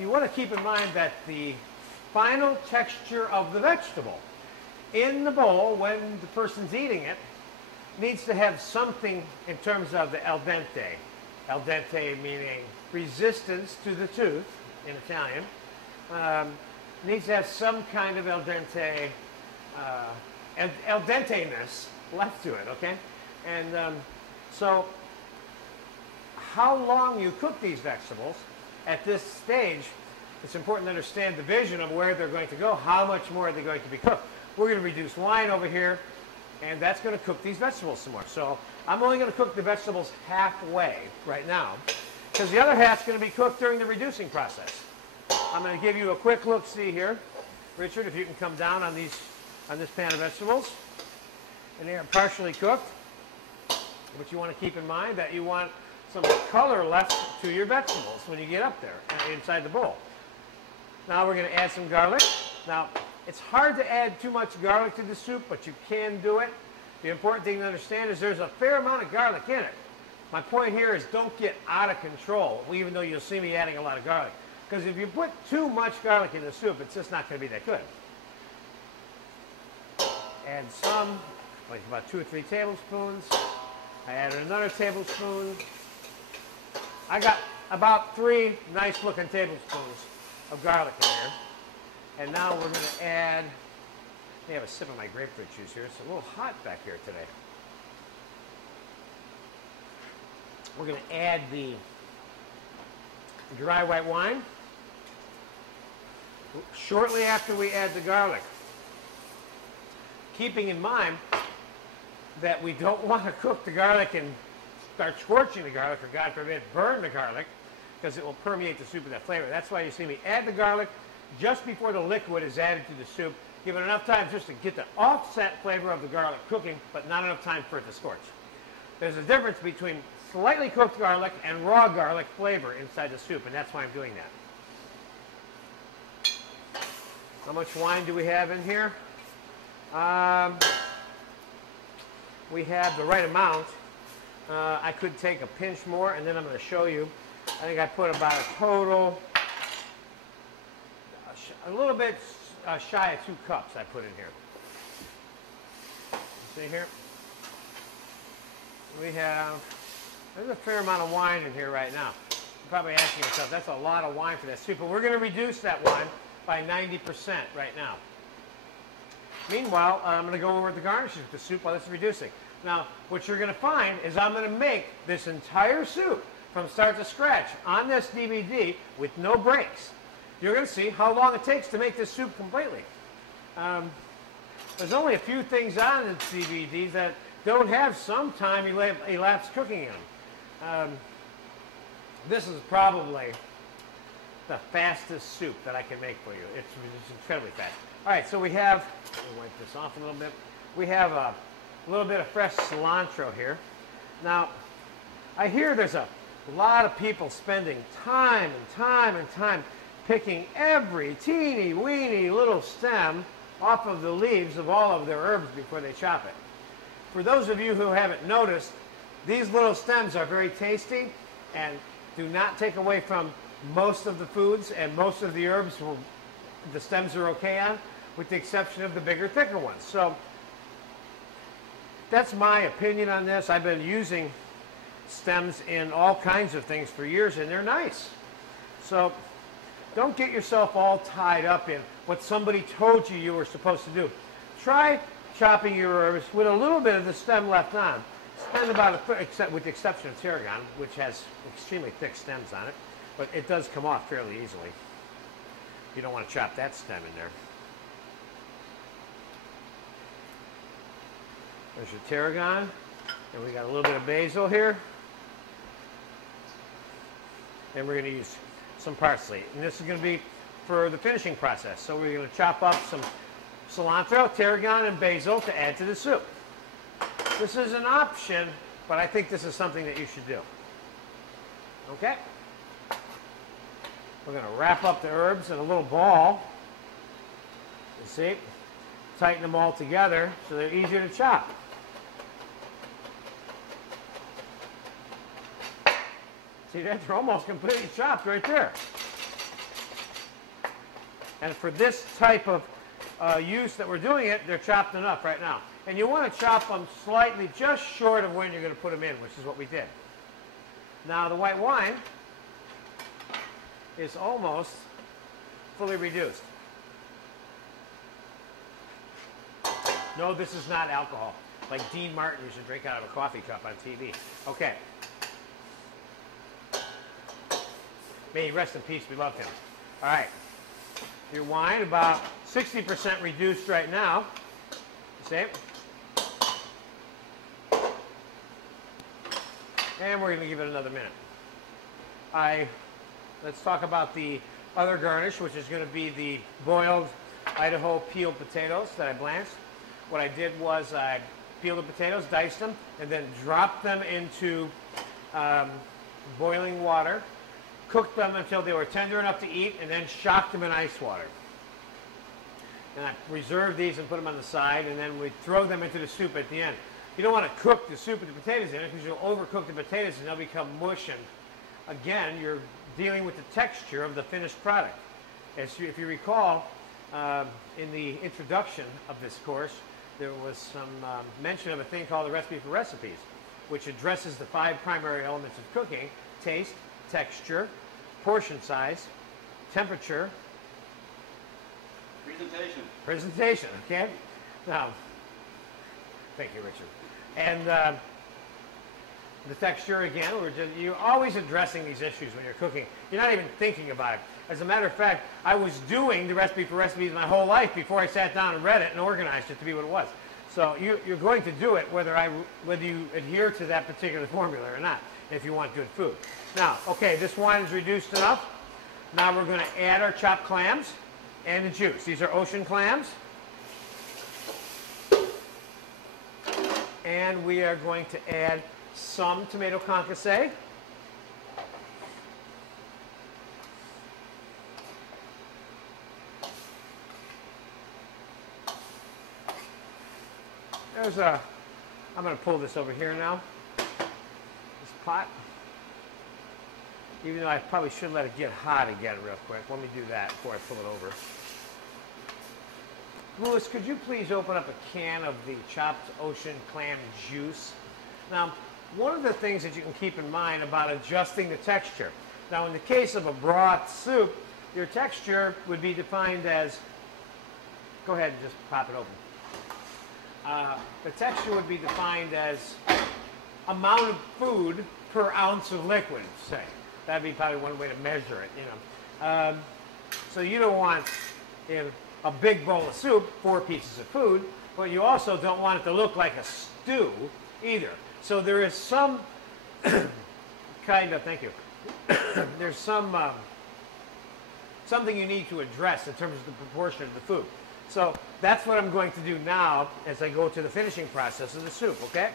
you want to keep in mind that the final texture of the vegetable in the bowl when the person's eating it needs to have something in terms of the al dente. Al dente meaning resistance to the tooth in Italian. Needs to have some kind of al dente-ness left to it, okay? And so how long you cook these vegetables at this stage, it's important to understand the vision of where they're going to go, how much more are they going to be cooked. We're going to reduce wine over here, and that's going to cook these vegetables some more. So I'm only going to cook the vegetables halfway right now, because the other half's going to be cooked during the reducing process. I'm going to give you a quick look-see here. Richard, if you can come down on this pan of vegetables. And they are partially cooked. But you want to keep in mind that you want some color left to your vegetables when you get up there inside the bowl. Now we're going to add some garlic. Now, it's hard to add too much garlic to the soup, but you can do it. The important thing to understand is there's a fair amount of garlic in it. My point here is don't get out of control, even though you'll see me adding a lot of garlic. Because if you put too much garlic in the soup, it's just not going to be that good. Add some, like about 2 or 3 tablespoons. I added another tablespoon. I got about 3 nice looking tablespoons of garlic in here. And now we're going to add, let me have a sip of my grapefruit juice here. It's a little hot back here today. We're going to add the dry white wine shortly after we add the garlic. Keeping in mind that we don't want to cook the garlic and start scorching the garlic, or God forbid, burn the garlic, because it will permeate the soup with that flavor. That's why you see me add the garlic just before the liquid is added to the soup, give it enough time just to get the offset flavor of the garlic cooking, but not enough time for it to scorch. There's a difference between slightly cooked garlic and raw garlic flavor inside the soup, and that's why I'm doing that. How much wine do we have in here? We have the right amount. I could take a pinch more, and then I'm going to show you. I think I put about a total, a little bit shy of 2 cups I put in here. See here? We have, there's a fair amount of wine in here right now. You're probably asking yourself, that's a lot of wine for that soup, but we're going to reduce that wine by 90% right now. Meanwhile, I'm going to go over the garnishes with the soup while it's reducing. Now, what you're going to find is I'm going to make this entire soup from start to scratch on this DVD with no breaks. You're going to see how long it takes to make this soup completely. There's only a few things on the DVDs that don't have some time elapsed cooking in them. This is probably the fastest soup that I can make for you. It's incredibly fast. All right, so we have, let me wipe this off a little bit. We have a little bit of fresh cilantro here. Now, I hear there's a lot of people spending time and time and time picking every teeny weeny little stem off of the leaves of all of their herbs before they chop it. For those of you who haven't noticed, these little stems are very tasty and do not take away from most of the foods and most of the herbs the stems are okay on, with the exception of the bigger, thicker ones. So that's my opinion on this. I've been using stems in all kinds of things for years, and they're nice. So don't get yourself all tied up in what somebody told you were supposed to do. Try chopping your herbs with a little bit of the stem left on. Spend about with the exception of tarragon, which has extremely thick stems on it, but it does come off fairly easily. You don't want to chop that stem in there. There's your tarragon, and we got a little bit of basil here. And we're going to use some parsley. And this is going to be for the finishing process. So we're going to chop up some cilantro, tarragon, and basil to add to the soup. This is an option, but I think this is something that you should do. Okay? We're going to wrap up the herbs in a little ball. You see? Tighten them all together so they're easier to chop. See that? They're almost completely chopped right there. And for this type of use that we're doing it, they're chopped enough right now. And you want to chop them slightly just short of when you're going to put them in, which is what we did. Now the white wine is almost fully reduced. No, this is not alcohol. Like Dean Martin used to drink out of a coffee cup on TV. Okay. May he rest in peace. We love him. All right. Your wine, about 60% reduced right now. See? And we're going to give it another minute. Let's talk about the other garnish, which is going to be the boiled Idaho peeled potatoes that I blanched. What I did was I peeled the potatoes, diced them, and then dropped them into boiling water, cooked them until they were tender enough to eat, and then shocked them in ice water. And I reserved these and put them on the side, and then we throw them into the soup at the end. You don't want to cook the soup with the potatoes in it because you'll overcook the potatoes and they'll become mush. And again, you're dealing with the texture of the finished product. If you recall, in the introduction of this course, there was some mention of a thing called the Recipe for Recipes, which addresses the 5 primary elements of cooking: taste, texture, portion size, temperature, presentation, okay? Now, thank you, Richard. And the texture, again, you're always addressing these issues when you're cooking. You're not even thinking about it. As a matter of fact, I was doing the Recipe for Recipes my whole life before I sat down and read it and organized it to be what it was. So you're going to do it whether you adhere to that particular formula or not, if you want good food. Now, okay, this wine is reduced enough. Now we're going to add our chopped clams and the juice. These are ocean clams. And we are going to add some tomato concasse. I'm going to pull this over here now, this pot. Even though I probably should let it get hot again real quick. Let me do that before I pull it over. Louis, could you please open up a can of the chopped ocean clam juice? Now, one of the things that you can keep in mind about adjusting the texture. Now, in the case of a broth soup, your texture would be defined as, go ahead and just pop it open. The texture would be defined as amount of food per ounce of liquid, say. That'd be probably one way to measure it, you know. So you don't want, in a big bowl of soup, 4 pieces of food, but you also don't want it to look like a stew either. So there is some kind of, thank you, there's some something you need to address in terms of the proportion of the food. So that's what I'm going to do now as I go to the finishing process of the soup, okay?